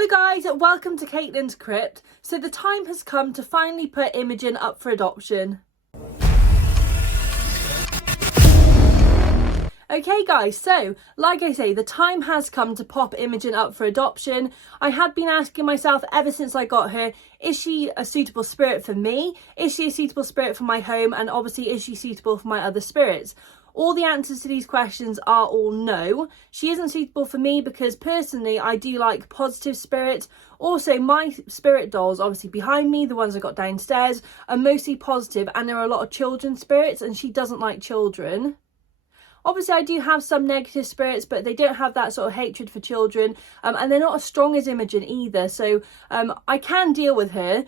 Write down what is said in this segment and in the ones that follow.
Hello guys, welcome to Caitlin's Crypt. So the time has come to finally put Imogen up for adoption. Okay guys, so like I say, the time has come to pop Imagin up for adoption. I had been asking myself ever since I got her, is she a suitable spirit for me? Is she a suitable spirit for my home? And obviously, is she suitable for my other spirits? All the answers to these questions are all no. She isn't suitable for me because personally I do like positive spirits. Also, my spirit dolls, obviously behind me, the ones I got downstairs, are mostly positive, and there are a lot of children spirits and she doesn't like children. Obviously, I do have some negative spirits, but they don't have that sort of hatred for children, and they're not as strong as Imogen either. So I can deal with her,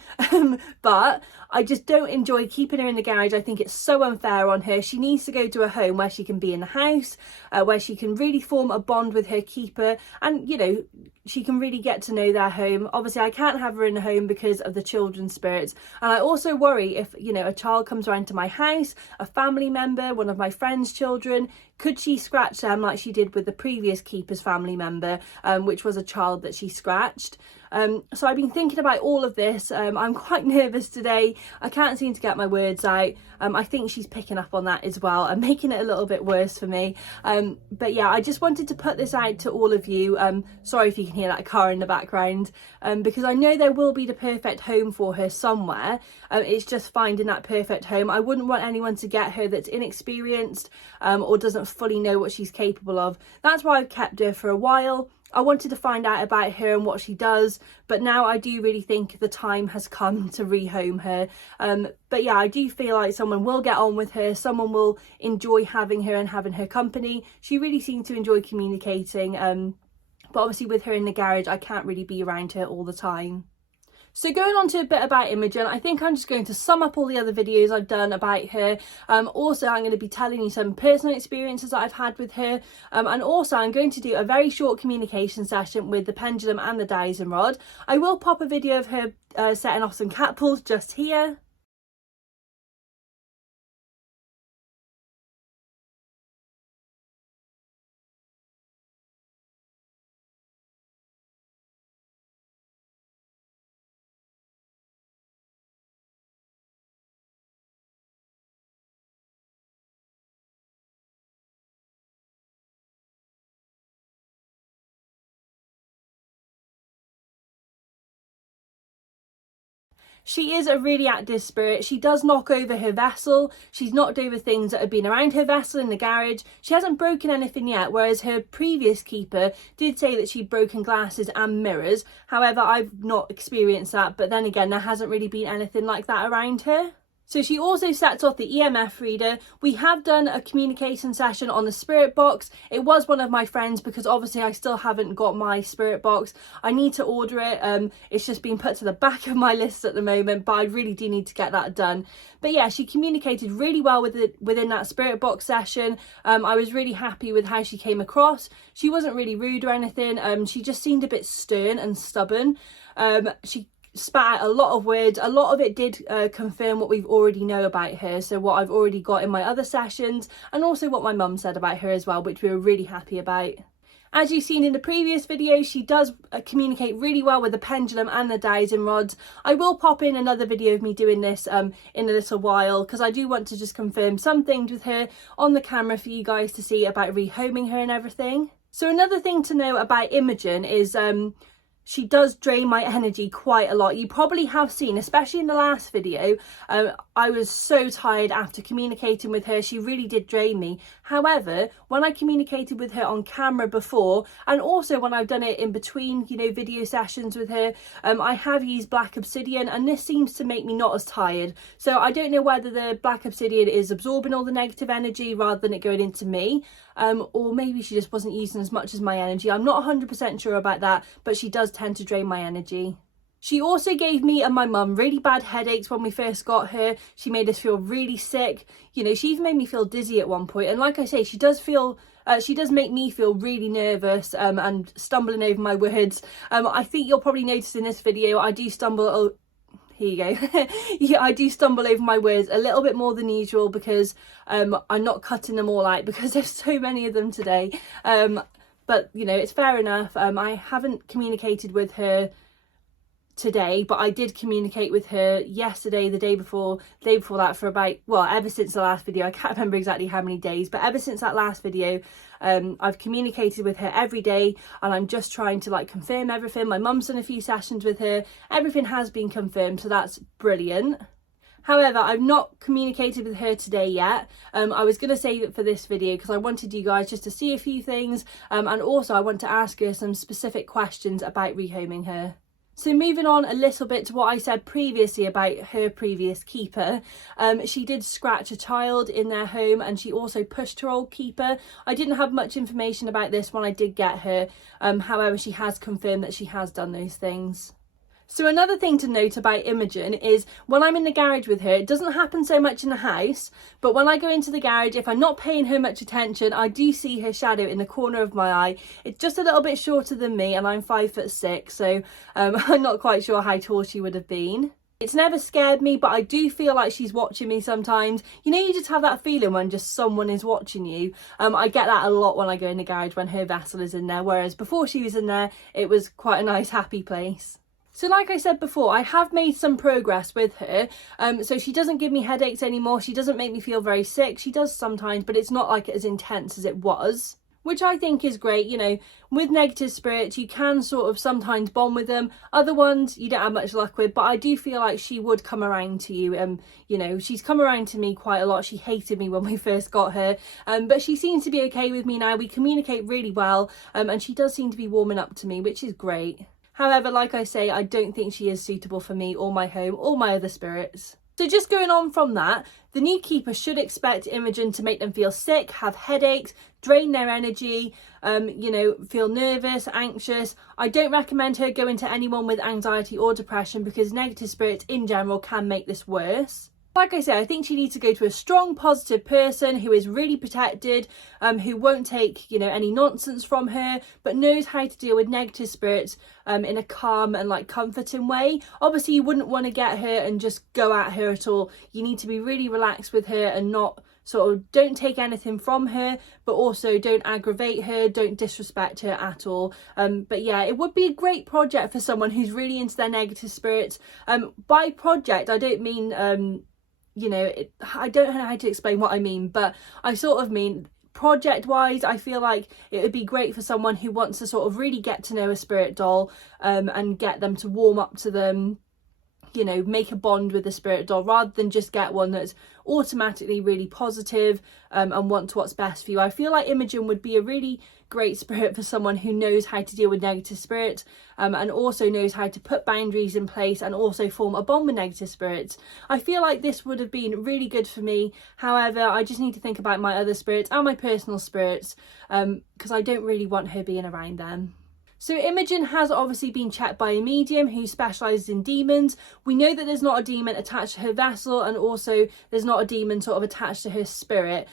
but I just don't enjoy keeping her in the garage. I think it's so unfair on her. She needs to go to a home where she can be in the house, where she can really form a bond with her keeper, and, you know, she can really get to know their home. Obviously, I can't have her in a home because of the children's spirits. And I also worry if, you know, a child comes around to my house, a family member, one of my friend's children, could she scratch them like she did with the previous keeper's family member, which was a child that she scratched. So I've been thinking about all of this. I'm quite nervous today. I can't seem to get my words out. I think she's picking up on that as well and making it a little bit worse for me. But yeah, I just wanted to put this out to all of you. Sorry if you can hear that car in the background, because I know there will be the perfect home for her somewhere. It's just finding that perfect home. I wouldn't want anyone to get her that's inexperienced or doesn't fully know what she's capable of. That's why I've kept her for a while. I wanted to find out about her and what she does, but now I do really think the time has come to rehome her. But yeah, I do feel like someone will get on with her, someone will enjoy having her and having her company. She really seemed to enjoy communicating, but obviously with her in the garage, I can't really be around her all the time. So going on to a bit about Imogen, I think I'm just going to sum up all the other videos I've done about her. Also, I'm going to be telling you some personal experiences that I've had with her. And also, I'm going to do a very short communication session with the pendulum and the dowsing rod. I will pop a video of her setting off some cat balls just here. She is a really active spirit. She does knock over her vessel. She's knocked over things that have been around her vessel in the garage. She hasn't broken anything yet, whereas her previous keeper did say that she'd broken glasses and mirrors. However, I've not experienced that, but then again, there hasn't really been anything like that around her. So she also sets off the EMF reader. We have done a communication session on the spirit box. It was one of my friends because obviously I still haven't got my spirit box. I need to order it. It's just been put to the back of my list at the moment, but I really do need to get that done. But yeah, she communicated really well within that spirit box session. I was really happy with how she came across. She wasn't really rude or anything. She just seemed a bit stern and stubborn. She spat out a lot of words. A lot of it did confirm what we've already know about her, so what I've already got in my other sessions, and also what my mum said about her as well, which we were really happy about. As you've seen in the previous video, she does communicate really well with the pendulum and the dowsing rods. I will pop in another video of me doing this in a little while, because I do want to just confirm some things with her on the camera for you guys to see about rehoming her and everything. So another thing to know about Imogen is she does drain my energy quite a lot. You probably have seen, especially in the last video, I was so tired after communicating with her. She really did drain me. However, when I communicated with her on camera before, and also when I've done it in between, you know, video sessions with her, I have used black obsidian, and this seems to make me not as tired. So I don't know whether the black obsidian is absorbing all the negative energy rather than it going into me. Or maybe she just wasn't using as much as my energy. I'm not 100% sure about that, but she does tend to drain my energy. She also gave me and my mum really bad headaches when we first got her. She made us feel really sick. You know, she even made me feel dizzy at one point. And like I say, she does make me feel really nervous and stumbling over my words. I think you'll probably notice in this video, I do stumble. Here you go. Yeah, I do stumble over my words a little bit more than usual because I'm not cutting them all out because there's so many of them today. but you know, it's fair enough. I haven't communicated with her today, but I did communicate with her yesterday, the day before that, for about, well, ever since the last video. I can't remember exactly how many days, but ever since that last video, I've communicated with her every day, and I'm just trying to like confirm everything. My mum's done a few sessions with her, everything has been confirmed, so that's brilliant. However, I've not communicated with her today yet. I was going to save it for this video because I wanted you guys just to see a few things, and also I want to ask her some specific questions about rehoming her. So moving on a little bit to what I said previously about her previous keeper, she did scratch a child in their home, and she also pushed her old keeper. I didn't have much information about this when I did get her, however she has confirmed that she has done those things. So another thing to note about Imagin is when I'm in the garage with her, it doesn't happen so much in the house, but when I go into the garage, if I'm not paying her much attention, I do see her shadow in the corner of my eye. It's just a little bit shorter than me, and I'm 5'6", so I'm not quite sure how tall she would have been. It's never scared me, but I do feel like she's watching me sometimes. You know, you just have that feeling when just someone is watching you. I get that a lot when I go in the garage when her vessel is in there, whereas before she was in there, it was quite a nice, happy place. So like I said before, I have made some progress with her, so she doesn't give me headaches anymore, she doesn't make me feel very sick. She does sometimes, but it's not like as intense as it was, which I think is great. You know, with negative spirits, you can sort of sometimes bond with them. Other ones you don't have much luck with, but I do feel like she would come around to you. You know, she's come around to me quite a lot. She hated me when we first got her, but she seems to be okay with me now. We communicate really well, and she does seem to be warming up to me, which is great. However, like I say, I don't think she is suitable for me or my home or my other spirits. So just going on from that, the new keeper should expect Imogen to make them feel sick, have headaches, drain their energy, you know, feel nervous, anxious. I don't recommend her going to anyone with anxiety or depression because negative spirits in general can make this worse. Like I say, I think she needs to go to a strong, positive person who is really protected, who won't take, you know, any nonsense from her, but knows how to deal with negative spirits in a calm and like comforting way. Obviously, you wouldn't want to get her and just go at her at all. You need to be really relaxed with her and not sort of, don't take anything from her, but also don't aggravate her, don't disrespect her at all. But yeah, it would be a great project for someone who's really into their negative spirits. By project, I don't mean you know, I don't know how to explain what I mean, but I sort of mean project wise. I feel like it would be great for someone who wants to sort of really get to know a spirit doll, and get them to warm up to them, you know, make a bond with the spirit doll, rather than just get one that's automatically really positive, and wants what's best for you. I feel like Imogen would be a really great spirit for someone who knows how to deal with negative spirits, and also knows how to put boundaries in place and also form a bond with negative spirits. I feel like this would have been really good for me. However, I just need to think about my other spirits and my personal spirits, because I don't really want her being around them. So Imagin has obviously been checked by a medium who specialises in demons. We know that there's not a demon attached to her vessel, and also there's not a demon sort of attached to her spirit.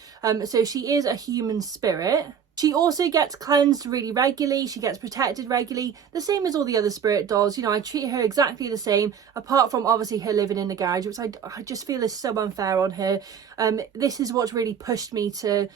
So she is a human spirit. She also gets cleansed really regularly, she gets protected regularly, the same as all the other spirit dolls. You know, I treat her exactly the same, apart from obviously her living in the garage, which I just feel is so unfair on her. This is what's really pushed me to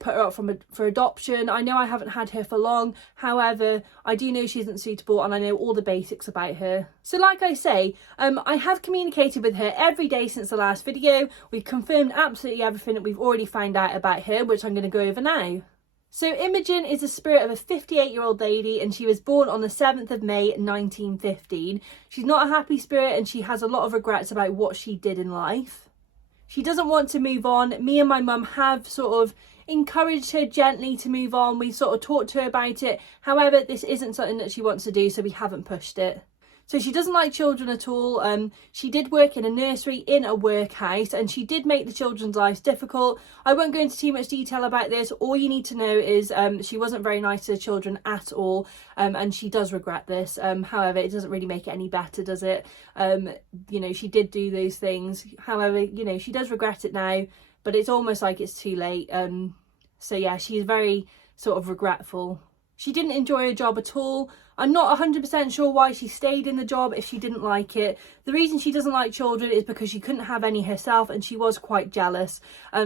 put her up for adoption. I know I haven't had her for long, however, I do know she isn't suitable and I know all the basics about her. So like I say, I have communicated with her every day since the last video. We've confirmed absolutely everything that we've already found out about her, which I'm going to go over now. So Imogen is a spirit of a 58-year-old lady, and she was born on the 7th of May 1915. She's not a happy spirit and she has a lot of regrets about what she did in life. She doesn't want to move on. Me and my mum have sort of encouraged her gently to move on. We sort of talked to her about it. However, this isn't something that she wants to do, so we haven't pushed it. So she doesn't like children at all. She did work in a nursery in a workhouse, and she did make the children's lives difficult. I won't go into too much detail about this. All you need to know is she wasn't very nice to the children at all, and she does regret this. However, it doesn't really make it any better, does it? You know, she did do those things. However, you know, she does regret it now, but it's almost like it's too late. So yeah, she's very sort of regretful. She didn't enjoy her job at all. I'm not 100% sure why she stayed in the job if she didn't like it. The reason she doesn't like children is because she couldn't have any herself and she was quite jealous.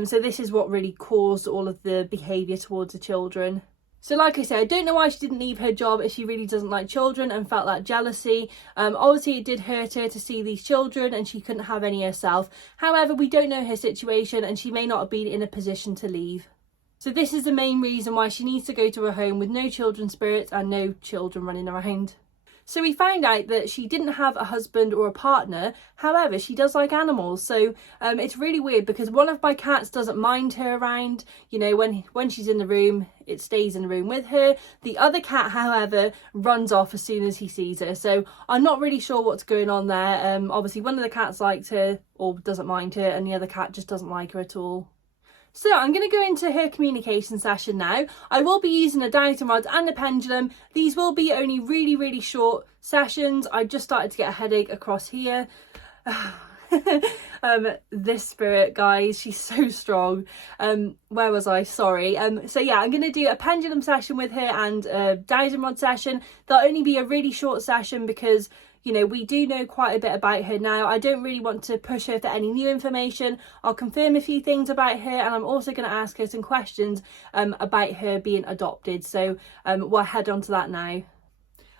So this is what really caused all of the behaviour towards the children. So like I said, I don't know why she didn't leave her job if she really doesn't like children and felt that jealousy. Obviously it did hurt her to see these children and she couldn't have any herself. However, we don't know her situation and she may not have been in a position to leave. So this is the main reason why she needs to go to a home with no children spirits and no children running around. So we find out that she didn't have a husband or a partner. However, she does like animals. So it's really weird because one of my cats doesn't mind her around. You know, when she's in the room, it stays in the room with her. The other cat, however, runs off as soon as he sees her. So I'm not really sure what's going on there. Obviously, one of the cats likes her or doesn't mind her, and the other cat just doesn't like her at all. So I'm going to go into her communication session now. I will be using a dowsing rod and a pendulum. These will be only really short sessions. I just started to get a headache across here. This spirit, guys, she's so strong. Where was I? Sorry. So yeah, I'm going to do a pendulum session with her and a dowsing rod session. They'll only be a really short session because, you know, we do know quite a bit about her now. I don't really want to push her for any new information. I'll confirm a few things about her and I'm also going to ask her some questions about her being adopted. So we'll head on to that now.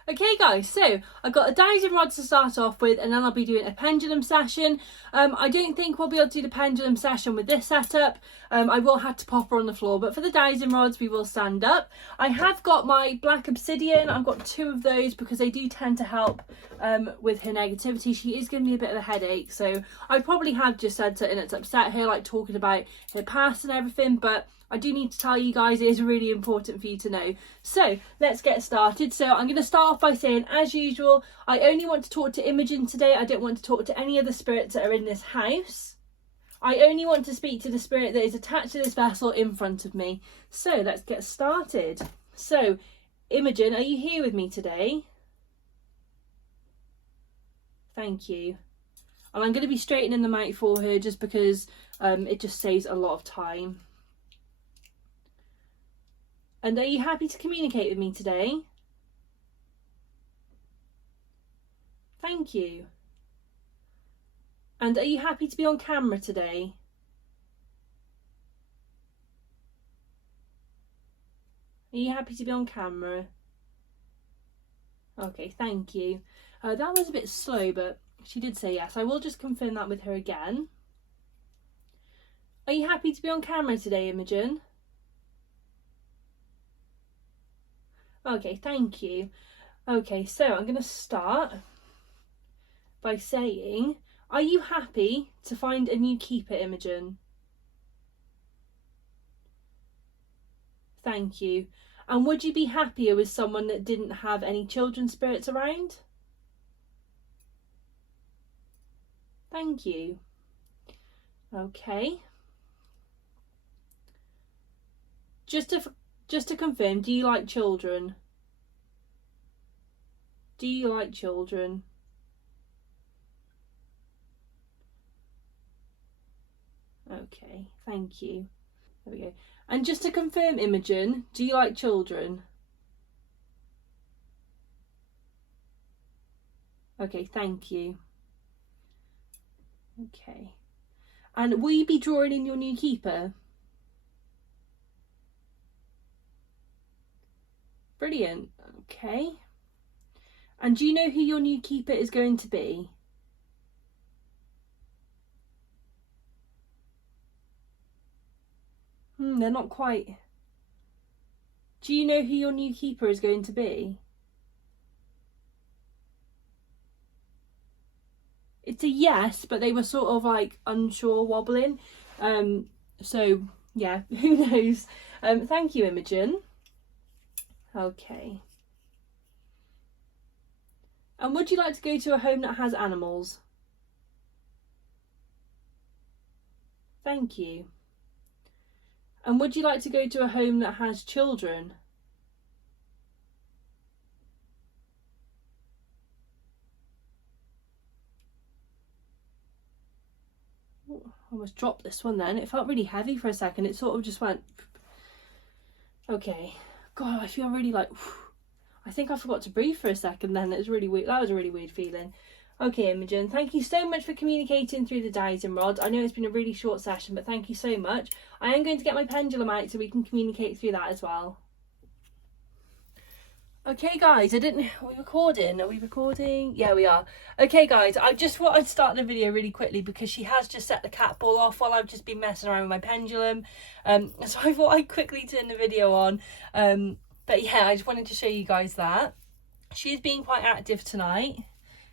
Okay guys, so I've got a dowsing rod to start off with and then I'll be doing a pendulum session. I don't think we'll be able to do the pendulum session with this setup. I will have to pop her on the floor, but for the dowsing rods we will stand up. I have got my black obsidian. I've got 2 of those because they do tend to help with her negativity. She is giving me a bit of a headache, so I probably have just said something that's upset her, like talking about her past and everything, but I do need to tell you guys it is really important for you to know. So let's get started. So I'm going to start off by saying, as usual, I only want to talk to Imagin today. I don't want to talk to any other spirits that are in this house. I only want to speak to the spirit that is attached to this vessel in front of me. So let's get started. So Imagin, are you here with me today? Thank you. And I'm going to be straightening them out for her just because it just saves a lot of time. And are you happy to communicate with me today? Thank you. And are you happy to be on camera today? Are you happy to be on camera? Okay, thank you. That was a bit slow, but she did say yes. I will just confirm that with her again. Are you happy to be on camera today, Imogen? Okay, thank you. Okay, so I'm going to start by saying, are you happy to find a new keeper, Imogen? Thank you. And would you be happier with someone that didn't have any children spirits around? Thank you. Okay. Just to confirm, do you like children? Do you like children? Okay, thank you. There we go. And just to confirm, Imogen, do you like children? Okay, thank you. Okay. And will you be drawing in your new keeper? Brilliant. Okay. And do you know who your new keeper is going to be? They're not quite. Do you know who your new keeper is going to be? It's a yes, but they were sort of like unsure, wobbling. So yeah, who knows? Thank you, Imagin. Okay. And would you like to go to a home that has animals? Thank you. And would you like to go to a home that has children? Ooh, I almost dropped this one then. It felt really heavy for a second. It sort of just went. Okay. God, I feel really like. I think I forgot to breathe for a second then. It was really weird. That was a really weird feeling. Okay, Imogen, thank you so much for communicating through the dowsing rod. I know it's been a really short session, but thank you so much. I am going to get my pendulum out so we can communicate through that as well. Okay guys, are we recording? Are we recording? Yeah, we are. Okay guys, I just thought I'd start the video really quickly because she has just set the cat ball off while I've just been messing around with my pendulum. So I thought I'd quickly turn the video on. But yeah, I just wanted to show you guys that. She's been quite active tonight.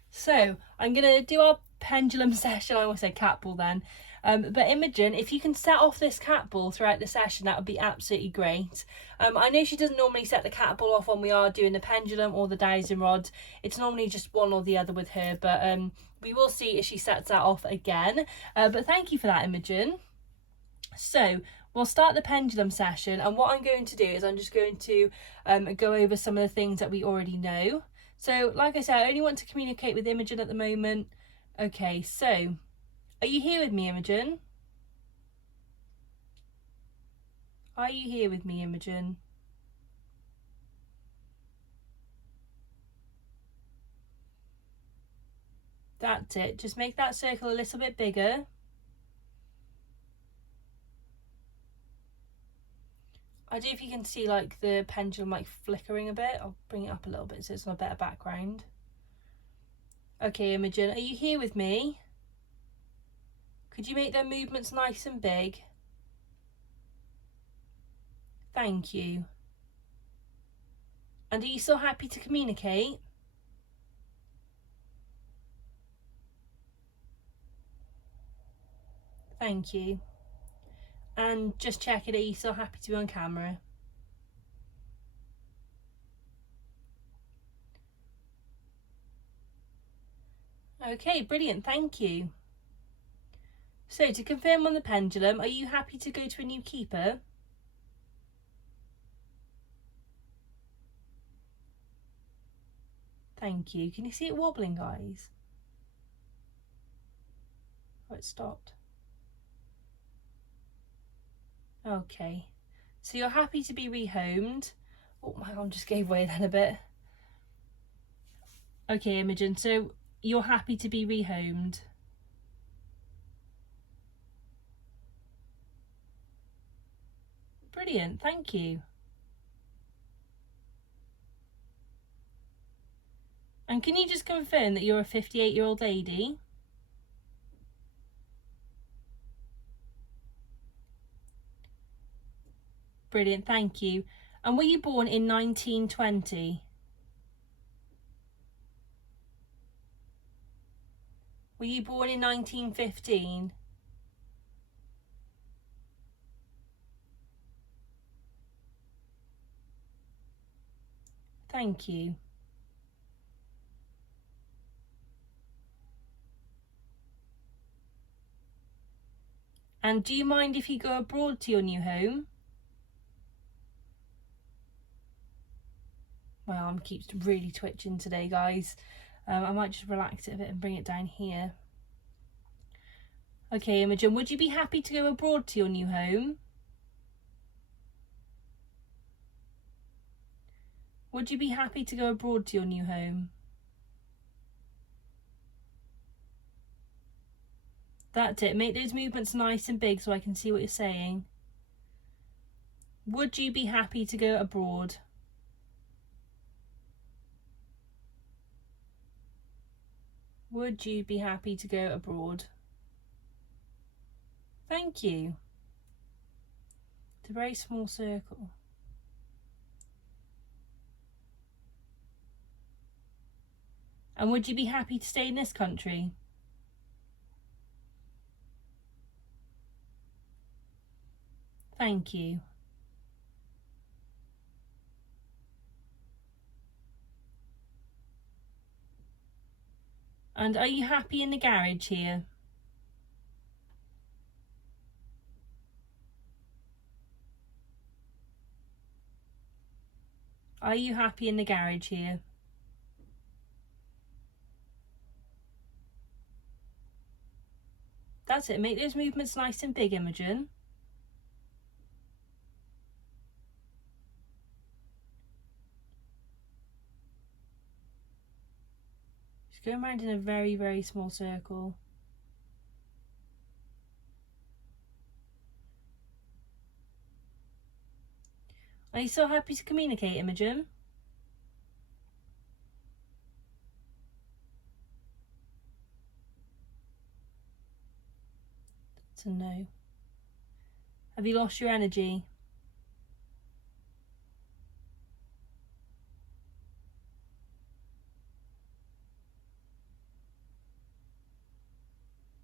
So I'm gonna do our pendulum session. I almost said cat ball then. But Imogen, if you can set off this cat ball throughout the session, that would be absolutely great. I know she doesn't normally set the cat ball off when we are doing the pendulum or the dowsing rod. It's normally just one or the other with her, but we will see if she sets that off again. But thank you for that, Imogen. So we'll start the pendulum session, and what I'm going to do is I'm just going to go over some of the things that we already know. So like I said, I only want to communicate with Imagin at the moment. Okay, so are you here with me, Imogen? Are you here with me, Imogen? That's it. Just make that circle a little bit bigger. I don't know if you can see like the pendulum like flickering a bit. I'll bring it up a little bit so it's on a better background. Okay, Imagin, are you here with me? Could you make their movements nice and big? Thank you. And are you still happy to communicate? Thank you. And just checking, are you still happy to be on camera? Okay, brilliant, thank you. So to confirm on the pendulum, are you happy to go to a new keeper? Thank you. Can you see it wobbling, guys? Oh, it stopped. Okay. So you're happy to be rehomed. Oh, my arm just gave way then a bit. Okay, Imagin, so you're happy to be rehomed. Brilliant, thank you. And can you just confirm that you're a 58-year-old lady? Brilliant, thank you. And were you born in 1920? Were you born in 1915? Thank you. And do you mind if you go abroad to your new home? My arm keeps really twitching today, guys. I might just relax it a bit and bring it down here. Okay, Imagin, would you be happy to go abroad to your new home? Would you be happy to go abroad to your new home? That's it. Make those movements nice and big so I can see what you're saying. Would you be happy to go abroad? Would you be happy to go abroad? Thank you. It's a very small circle. And would you be happy to stay in this country? Thank you. And are you happy in the garage here? Are you happy in the garage here? That's it. Make those movements nice and big, Imagin. Just going around in a very, very small circle. Are you still happy to communicate, Imagin? That's a no. Have you lost your energy?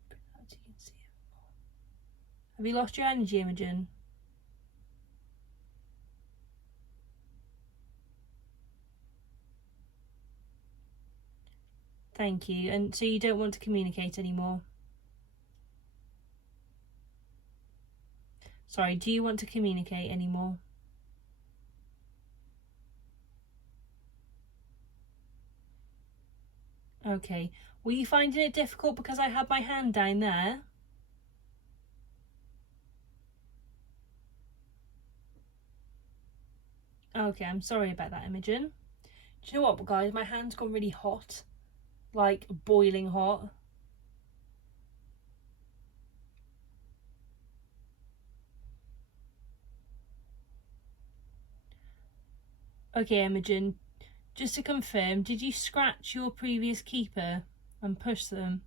So you can see it more. Have you lost your energy, Imogen? Thank you. And so you don't want to communicate anymore? Sorry, do you want to communicate anymore? Okay. Were you finding it difficult because I had my hand down there? Okay, I'm sorry about that, Imagin. Do you know what, guys? My hand's gone really hot. Like, boiling hot. Okay, Imagin. Just to confirm, did you scratch your previous keeper and push them?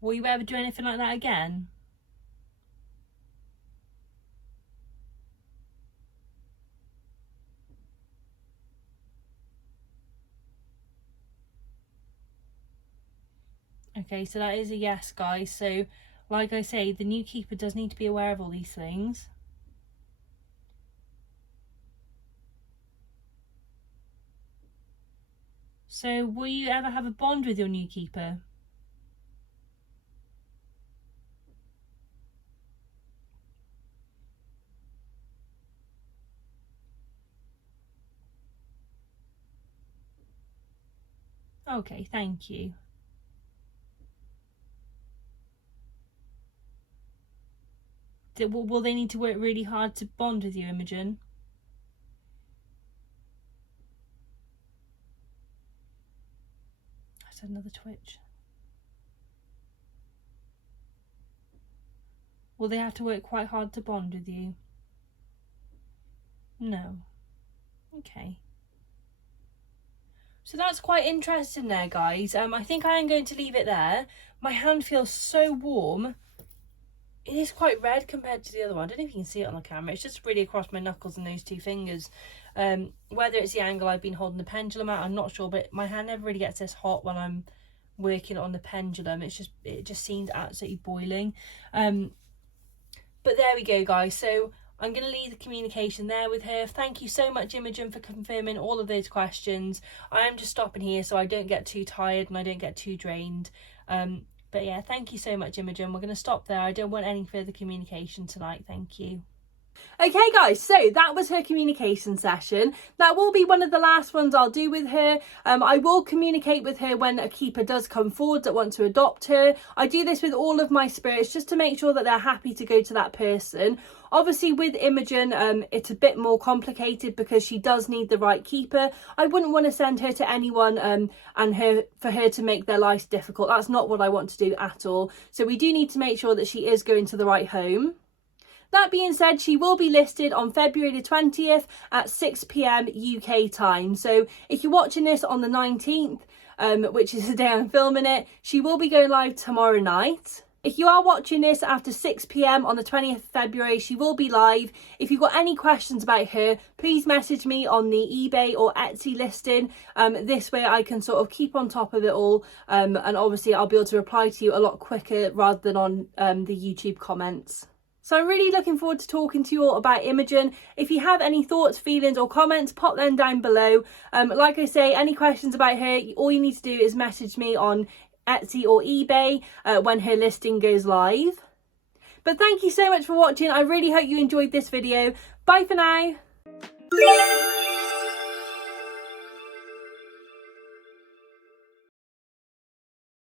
Will you ever do anything like that again? Okay, so that is a yes, guys. So, like I say, the new keeper does need to be aware of all these things. So, will you ever have a bond with your new keeper? Okay, thank you. Will they need to work really hard to bond with you, Imagin? I said another twitch. Will they have to work quite hard to bond with you? No. Okay. So that's quite interesting there, guys. I think I am going to leave it there. My hand feels so warm. It is quite red compared to the other one. I don't know if you can see it on the camera. It's just really across my knuckles and those two fingers. Whether it's the angle I've been holding the pendulum at, I'm not sure, but my hand never really gets this hot when I'm working on the pendulum. It just seems absolutely boiling. But there we go, guys. So I'm going to leave the communication there with her. Thank you so much, Imogen, for confirming all of those questions. I am just stopping here so I don't get too tired and I don't get too drained. But yeah, thank you so much, Imogen. We're going to stop there. I don't want any further communication tonight. Thank you. Okay, guys, so that was her communication session. That will be one of the last ones I'll do with her. I will communicate with her when a keeper does come forward that want to adopt her. I do this with all of my spirits just to make sure that they're happy to go to that person. Obviously, with Imagin, it's a bit more complicated because she does need the right keeper. I wouldn't want to send her to anyone for her to make their life difficult. That's not what I want to do at all. So we do need to make sure that she is going to the right home. That being said, she will be listed on February the 20th at 6 p.m. UK time. So if you're watching this on the 19th, which is the day I'm filming it, she will be going live tomorrow night. If you are watching this after 6 p.m. on the 20th of February, she will be live. If you've got any questions about her, please message me on the eBay or Etsy listing. This way I can sort of keep on top of it all. And obviously I'll be able to reply to you a lot quicker rather than on the YouTube comments. So I'm really looking forward to talking to you all about Imagin. If you have any thoughts, feelings or comments, pop them down below. Like I say, any questions about her, all you need to do is message me on Etsy or eBay when her listing goes live. But thank you so much for watching. I really hope you enjoyed this video. Bye for now.